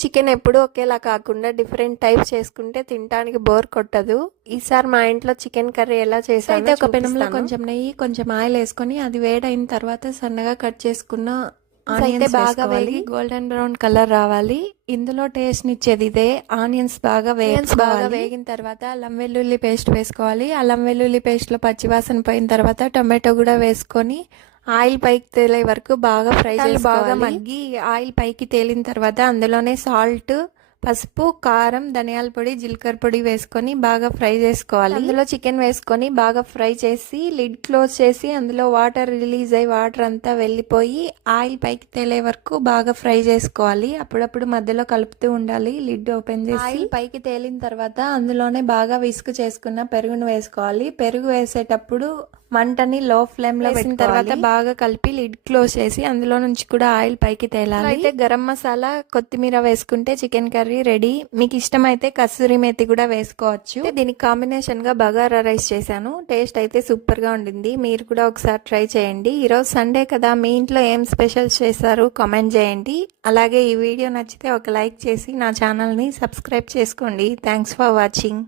Chicken ఎప్పుడు ఒకేలా కాకుండా డిఫరెంట్ టైప్స్ చేసుకుంటే తినడానికి బోర్ కొట్టదు. ఈసారి మా ఇంట్లో చికెన్ కర్రీ ఎలా చేసానో అయితే ఒక పెనంలో చూపిస్తాను. కొంచెం నెయ్యి, కొంచెం ఆయిల్ వేసుకొని అది వేడైన తర్వాత సన్నగా కట్ చేసుకున్న అయితే ఆనియన్స్ బాగా వేగి గోల్డెన్ బ్రౌన్ కలర్ రావాలి. ఇందులో టేస్ట్ నిచ్చేది ఇదే. ఆనియన్స్ బాగా వేగిన తర్వాత అల్లం వెల్లుల్లి పేస్ట్ వేసుకోవాలి. అల్లం వెల్లుల్లి పేస్ట్లో పచ్చివాసన పోయిన తర్వాత టొమాటో కూడా వేసుకొని ఆయిల్ పైకి తేలే వరకు బాగా ఫ్రై చేసుకోవాలి. బాగా మగ్గి ఆయిల్ పైకి తేలిన తర్వాత అందులోనే సాల్ట్, పసుపు, కారం, ధనియాల పొడి, జీలకర్ర పొడి వేసుకొని బాగా ఫ్రై చేసుకోవాలి. అందులో చికెన్ వేసుకొని బాగా ఫ్రై చేసి లిడ్ క్లోజ్ చేసి అందులో వాటర్ రిలీజ్ అయ్యి వాటర్ అంతా వెళ్ళిపోయి ఆయిల్ పైకి తేలే వరకు బాగా ఫ్రై చేసుకోవాలి. అప్పుడప్పుడు మధ్యలో కలుపుతూ ఉండాలి. లిడ్ ఓపెన్ చేసి ఆయిల్ పైకి తేలిన తర్వాత అందులోనే బాగా విసుగు చేసుకున్న పెరుగును వేసుకోవాలి. పెరుగు వేసేటప్పుడు మంటని లో ఫ్లేమ్ లో వేసిన తర్వాత బాగా కలిపి లిడ్ క్లోజ్ చేసి అందులో నుంచి కూడా ఆయిల్ పైకి తేలాలి. అయితే గరం మసాలా, కొత్తిమీర వేసుకుంటే చికెన్ కర్రీ రెడీ. మీకు ఇష్టమైతే కసూరి మేతి కూడా వేసుకోవచ్చు. దీనికి కాంబినేషన్ గా బగారా రైస్ చేశాను. టేస్ట్ అయితే సూపర్ గా ఉండింది. మీరు కూడా ఒకసారి ట్రై చేయండి. ఈరోజు సండే కదా, మీ ఇంట్లో ఏం స్పెషల్స్ చేశారు కామెంట్ చేయండి. అలాగే ఈ వీడియో నచ్చితే ఒక లైక్ చేసి నా ఛానల్ ని సబ్స్క్రైబ్ చేసుకోండి. Thanks for watching.